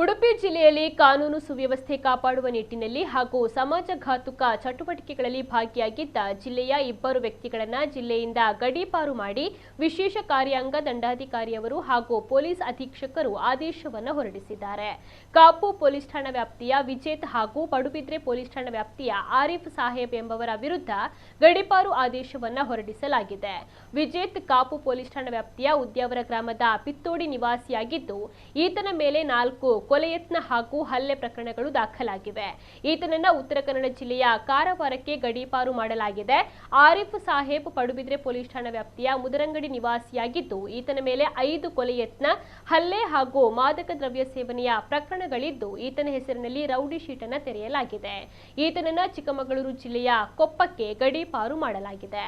ಉಡುಪಿ ಜಿಲ್ಲೆಯಲ್ಲಿ ಕಾನೂನು ಸುವ್ಯವಸ್ಥೆ ಕಾಪಾಡುವ ನಿಟ್ಟಿನಲ್ಲಿ ಹಾಗೂ ಸಮಾಜಘಾತುಕ ಚಟುವಟಿಕೆಗಳಲ್ಲಿ ಭಾಗಿಯಾಗಿದ್ದ ಜಿಲ್ಲೆಯ ಇಬ್ಬರು ವ್ಯಕ್ತಿಗಳನ್ನು ಜಿಲ್ಲೆಯಿಂದ ಗಡೀಪಾರು ಮಾಡಿ ವಿಶೇಷ ಕಾರ್ಯಾಂಗ ದಂಡಾಧಿಕಾರಿಯವರು ಹಾಗೂ ಪೊಲೀಸ್ ಅಧೀಕ್ಷಕರು ಆದೇಶವನ್ನು ಹೊರಡಿಸಿದ್ದಾರೆ. ಕಾಪು ಪೊಲೀಸ್ ಠಾಣಾ ವ್ಯಾಪ್ತಿಯ ವಿಜೇತ್ ಹಾಗೂ ಪಡುಬಿದ್ರೆ ಪೊಲೀಸ್ ಠಾಣಾ ವ್ಯಾಪ್ತಿಯ ಆರಿಫ್ ಸಾಹೇಬ್ ಎಂಬವರ ವಿರುದ್ಧ ಗಡೀಪಾರು ಆದೇಶವನ್ನು ಹೊರಡಿಸಲಾಗಿದೆ. ವಿಜೇತ್ ಕಾಪು ಪೊಲೀಸ್ ಠಾಣಾ ವ್ಯಾಪ್ತಿಯ ಉದ್ಯಾವರ ಗ್ರಾಮದ ಪಿತ್ತೋಡಿ ನಿವಾಸಿಯಾಗಿದ್ದು, ಈತನ ಮೇಲೆ 4 ಕೊಲೆ ಯತ್ನ ಹಾಗೂ ಹಲ್ಲೆ ಪ್ರಕರಣಗಳು ದಾಖಲಾಗಿವೆ. ಈತನನ್ನ ಉತ್ತರ ಕನ್ನಡ ಜಿಲ್ಲೆಯ ಕಾರವಾರಕ್ಕೆ ಗಡೀಪಾರು ಮಾಡಲಾಗಿದೆ. ಆರಿಫ್ ಸಾಹೇಬ್ ಪಡುಬಿದ್ರೆ ಪೊಲೀಸ್ ಠಾಣಾ ವ್ಯಾಪ್ತಿಯ ಮುದರಂಗಡಿ ನಿವಾಸಿಯಾಗಿದ್ದು, ಈತನ ಮೇಲೆ 5 ಕೊಲೆ ಯತ್ನ, ಹಲ್ಲೆ ಹಾಗೂ ಮಾದಕ ದ್ರವ್ಯ ಸೇವನೆಯ ಪ್ರಕರಣಗಳಿದ್ದು, ಈತನ ಹೆಸರಿನಲ್ಲಿ ರೌಡಿ ಶೀಟ್ ಅನ್ನು ತೆರೆಯಲಾಗಿದೆ. ಈತನನ್ನ ಚಿಕ್ಕಮಗಳೂರು ಜಿಲ್ಲೆಯ ಕೊಪ್ಪಕ್ಕೆ ಗಡೀಪಾರು ಮಾಡಲಾಗಿದೆ.